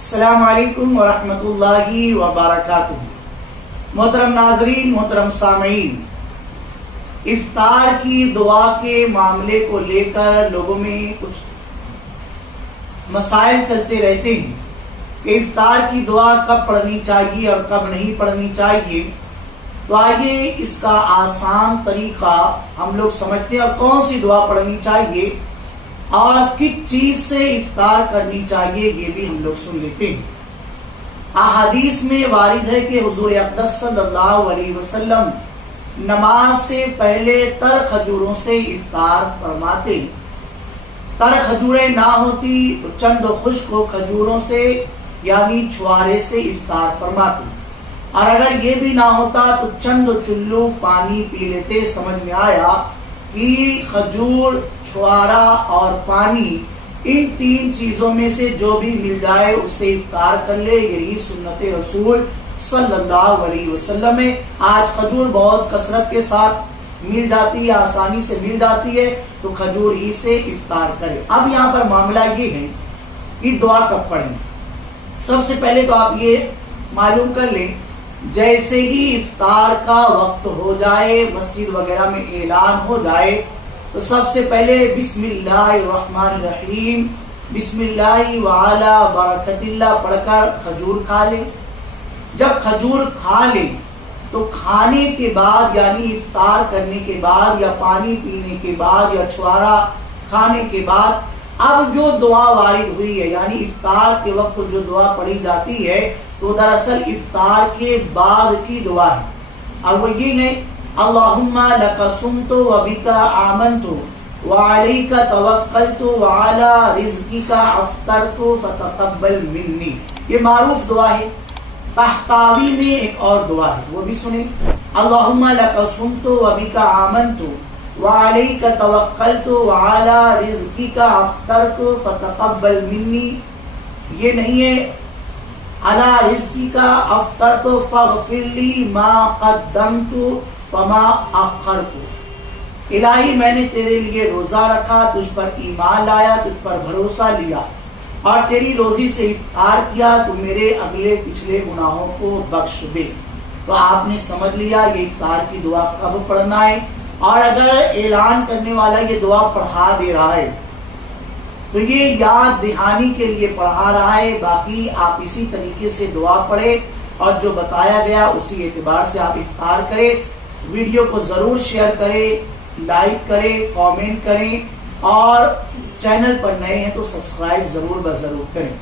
السلام علیکم ورحمۃ اللہ وبرکاتہ۔ محترم ناظرین، محترم سامعین، افطار کی دعا کے معاملے کو لے کر لوگوں میں کچھ مسائل چلتے رہتے ہیں کہ افطار کی دعا کب پڑھنی چاہیے اور کب نہیں پڑھنی چاہیے۔ تو آئیے اس کا آسان طریقہ ہم لوگ سمجھتے ہیں اور کون سی دعا پڑھنی چاہیے اور کس چیز سے افطار کرنی چاہیے یہ بھی ہم لوگ سن لیتے ہیں۔ احادیث میں وارد ہے کہ حضور اقدس صلی اللہ علیہ وسلم نماز سے پہلے تر کھجوروں سے افطار فرماتے۔ تر کھجوریں نہ ہوتی تو چند خشک کھجوروں سے یعنی چھوارے سے افطار فرماتے، اور اگر یہ بھی نہ ہوتا تو چند چلو پانی پی لیتے۔ سمجھ میں آیا کہ کھجور، چھوارا اور پانی، ان تین چیزوں میں سے جو بھی مل جائے اس سے افطار کر لے، یہی سنت رسول صلی اللہ علیہ وسلم ہے۔ آج کھجور بہت کثرت کے ساتھ مل جاتی ہے، آسانی سے مل جاتی ہے، تو کھجور ہی سے افطار کرے۔ اب یہاں پر معاملہ یہ ہے کہ دعا کب پڑھیں۔ سب سے پہلے تو آپ یہ معلوم کر لیں، جیسے ہی افطار کا وقت ہو جائے، مسجد وغیرہ میں اعلان ہو جائے، تو سب سے پہلے بسم اللہ الرحمن الرحیم، بسم اللہ وعلی برکت اللہ پڑھ کر کھجور کھا لیں۔ جب کھجور کھا لیں تو کھانے کے بعد یعنی افطار کرنے کے بعد یا پانی پینے کے بعد یا چھوارا کھانے کے بعد اب جو دعا وارد ہوئی ہے، یعنی افطار کے وقت جو دعا پڑھی جاتی ہے تو دراصل افطار کے بعد کی دعا ہے، اور وہ یہ ہے: اللہم لک صمت وبک آمنت وعلیک توکلت وعلی رزقک افطرت فتقبل منی۔ یہ معروف دعا ہے۔ تحتاوی میں ایک اور دعا ہے، وہ بھی سنیں: اللہم لک صمت وبک آمنت وعلیک توکلت وعلی رزقک افطرت فتقبل منی۔ یہ نہیں ہے علی رزقک افطرت فاغفر لی ما قدمت وما اخرت۔ الہی میں نے تیرے لیے روزہ رکھا، تجھ پر ایمان لایا، تجھ پر بھروسہ لیا اور تیری روزی سے افطار کیا، تو میرے اگلے پچھلے گناہوں کو بخش دے۔ تو آپ نے سمجھ لیا یہ افطار کی دعا کب پڑھنا ہے، اور اگر اعلان کرنے والا یہ دعا پڑھا دے رہا ہے تو یہ یاد دہانی کے لیے پڑھا رہا ہے، باقی آپ اسی طریقے سے دعا پڑھیں اور جو بتایا گیا اسی اعتبار سے آپ افطار کریں۔ ویڈیو کو ضرور شیئر کریں، لائک کریں، کامنٹ کریں، اور چینل پر نئے ہیں تو سبسکرائب ضرور کریں۔